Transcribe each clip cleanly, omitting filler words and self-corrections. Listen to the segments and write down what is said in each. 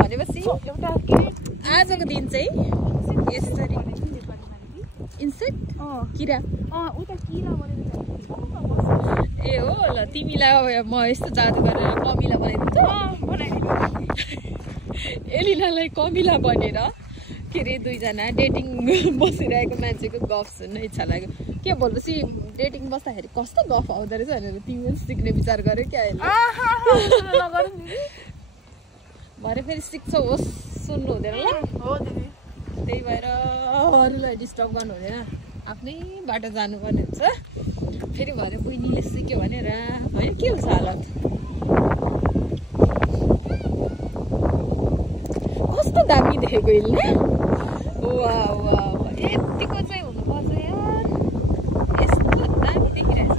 भनेपछि एउटा के आजको दिन चाहिँ यसरी इन्सेक्ट किरा उता किरा भनेको ए हो ल तिमीलाई म यस्तो जादु गरेर कमिला बनाइदिन्छु एलिनालाई कमिला बनेर के अरे दुईजना डेटिङ बसिरहेको मान्छेको गफ सुन्न इच्छा लाग्यो के भनेपछि डेटिङ बस्दाखेरि कस्तो गफ आउँदो रहेछ भनेर तिमी पनि सिक्ने विचार गर्यो क्या अहिले भरे फेरि सिक्छौ होस् सुन्नु हुँदैन ल त्यही भएर अरूलाई डिस्टर्ब गर्नु हुँदैन आफ्नै बाटो जानुपर्ने हुन्छ फेरि भरे बहिनीले सिक्यो भनेर होइन के हुन्छ हालत कस्तो दामी देखेको यसले वा वा यतिको चाहिँ हुनुपर्छ यार यस्तो दामी देखिरहेछ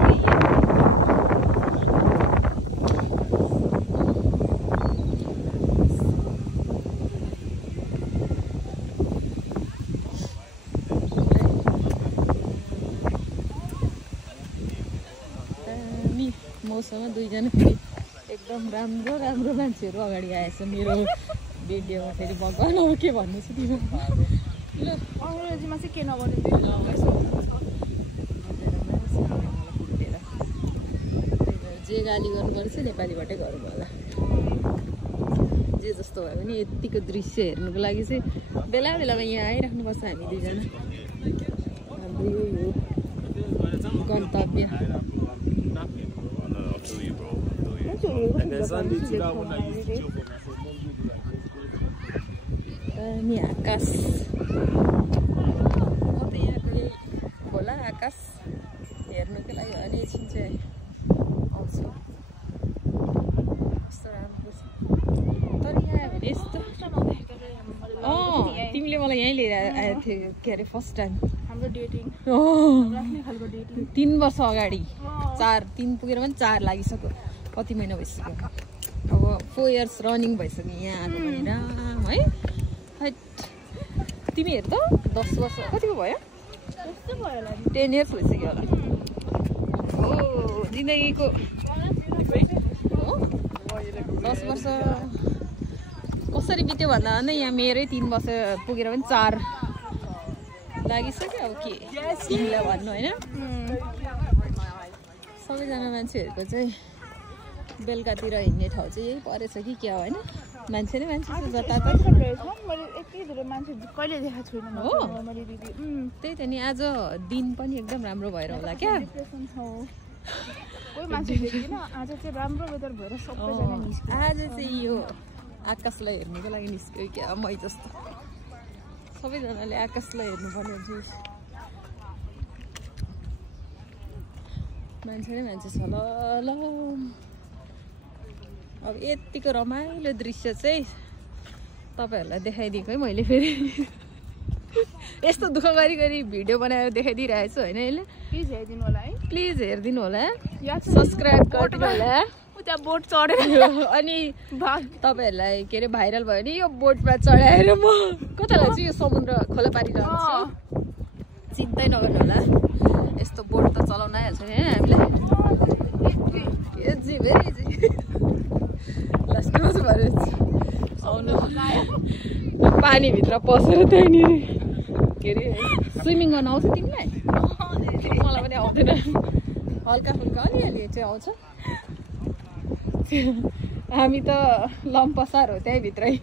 मौसममा दुईजना फेरि एकदम राम्रो राम्रो मान्छेहरू अगाडि आएछ मेरो भिडियोमा फेरि भगवान् अब के भन्नु छ तिम्रो ल अङ्ग्रेजीमा चाहिँ के नगर्नु जे गाली गर्नुपर्छ नेपालीबाटै गरौँ होला जे जस्तो भयो भने यतिको दृश्य हेर्नुको लागि चाहिँ बेला बेलामा यहाँ आइराख्नुपर्छ हामी दुईजना हाम्रो यो गन्तव्य अनि आकाश म त यहाँको खोला आकाश हेर्नुको लागि अनि एकछिन चाहिँ आउँछु कस्तो राम्रो छ तर यहाँ भने यस्तो तिमीले मलाई यहीँ लिएर आएको थियो के अरे फर्स्ट टाइम हाम्रो डेटिङ 3 वर्ष अगाडि 3 पुगेर पनि 4 लागिसक्यो कति महिना भइसक्यो अब 4 इयर्स रनिङ भइसक्यो यहाँ आएको भनेर है तिमीहरू त 10 वर्ष कतिको भयो 10 इयर्स भइसक्यो होला हो जिन्दगीको 10 वर्ष कसरी बित्यो भन्दा नै यहाँ मेरै 3 वर्ष पुगेर पनि 4 लागिसक्यो अब के तिमीलाई भन्नु होइन सबैजना मान्छेहरूको चाहिँ बेलुकातिर हिँड्ने ठाउँ चाहिँ यही परेछ कि क्या होइन मान्छे नै मान्छे जताततै हो त्यही त नि आज दिन पनि एकदम राम्रो भएर होला क्या आज चाहिँ यो आकाशलाई हेर्नुको लागि निस्क्यो क्या मै जस्तो सबैजनाले आकाशलाई हेर्नुपर्ने हुन्छ मान्छे नै मान्छे छ ल ल अब यतिको रमाइलो दृश्य चाहिँ तपाईँहरूलाई देखाइदिएको है मैले फेरि यस्तो दुःख गरी गरी भिडियो बनाएर देखाइदिइरहेको छु होइन यसले प्लिज हेरिदिनु होला सब्सक्राइब गरिदिनु होला उता बोट चढेर अनि तपाईँहरूलाई के अरे भाइरल भयो नि यो बोटमा चढाएर म कता लाग्छु यो समुद्र खोला पारिरहेको चिन्तै नगर्नु होला यस्तो बोट त चलाउन आइहाल्छ नि हामीलाई लास्ट भएर आउनु पानीभित्र पसेर त्यहाँनिर के अरे स्विमिङ गर्न आउँछ तिमीलाई मलाई पनि आउँदैन हल्का फुल्का अलिअलि चाहिँ आउँछ हामी त लम्पसार हो त्यहीँभित्रै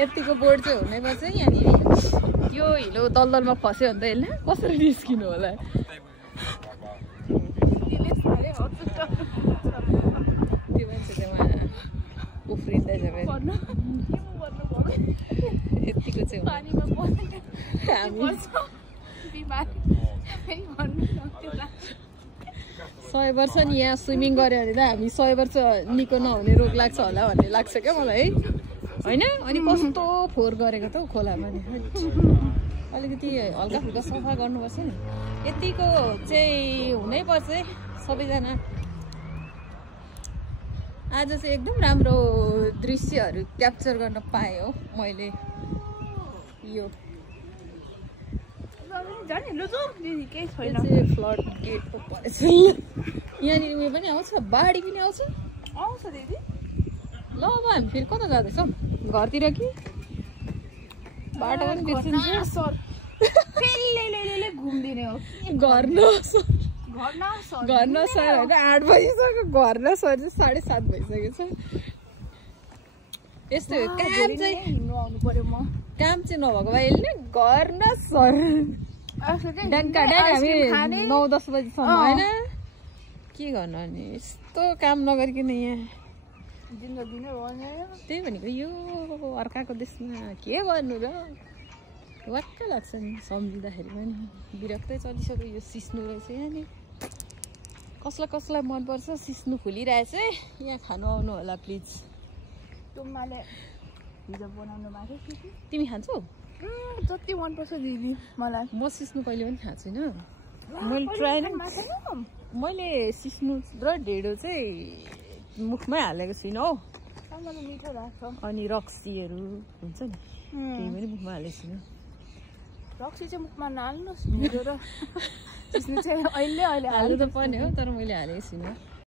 यतिको बोर्ड चाहिँ हुनैपर्छ यहाँनिर यो हिलो दलदलमा फस्यो भने त यसलाई कसरी निस्किनु होला त्यो मान्छे चाहिँ उहाँ उफ्रिँदैछ यतिको चाहिँ हामी 100 वर्ष नि यहाँ स्विमिङ गऱ्यो भने त हामी 100 वर्ष निको नहुने रोग लाग्छ होला भन्ने लाग्छ क्या मलाई है होइन अनि कस्तो फोहोर गरेको त खोलामा नि अलिकति हल्का फुल्का सफा गर्नुपर्छ नि यतिको चाहिँ हुनैपर्छ है सबैजना आज चाहिँ एकदम राम्रो दृश्यहरू क्याप्चर गर्न पाएँ हो मैले यो फ्लड गेट पो परेछ यहाँनिर उयो पनि आउँछ बाढी पनि आउँछ दिदी ल अब हामी फेरि कता जाँदैछौँ घरतिर कि बाटो पनि बिर्सिन्छ सर घुम्दिने हो घर नसर होइन 8 बजिसक्यो घर नसर चाहिँ 7:30 भइसकेको छ यस्तो काम चाहिँ हिँड्नु आउनु पर्यो म काम चाहिँ नभएको भए नि घर नसर ड्याङ्का हामी 9-10 बजीसम्म होइन के गर्नु अनि यस्तो काम नगरिकन यहाँ जिन्दगी नै हो नि त्यही भनेको यो अर्काको देशमा के गर्नु र वाक्क लाग्छ नि सम्झिँदाखेरि पनि विरक्तै चलिसक्यो यो सिस्नु रहेछ यहाँनिर कसलाई मनपर्छ सिस्नु खुलिरहेछ यहाँ खानु आउनु होला प्लिज तुम्माले हिजो बनाउनु भएको थियो तिमी खान्छौ जति मनपर्छ दिदी मलाई म सिस्नु कहिले पनि खाएको छुइनँ मैले ट्राई नै मैले सिस्नु र ढेँडो चाहिँ मुखमै हालेको छुइनँ हौ मलाई मिठो लाग्छ अनि रक्सीहरू हुन्छ नि केही पनि मुखमा हालेको छुइनँ रक्सी चाहिँ मुखमा नहाल्नुहोस् ढेँडो र सिस्नु चाहिँ अहिले हाल्नु त पर्ने हो तर मैले हालेको छुइनँ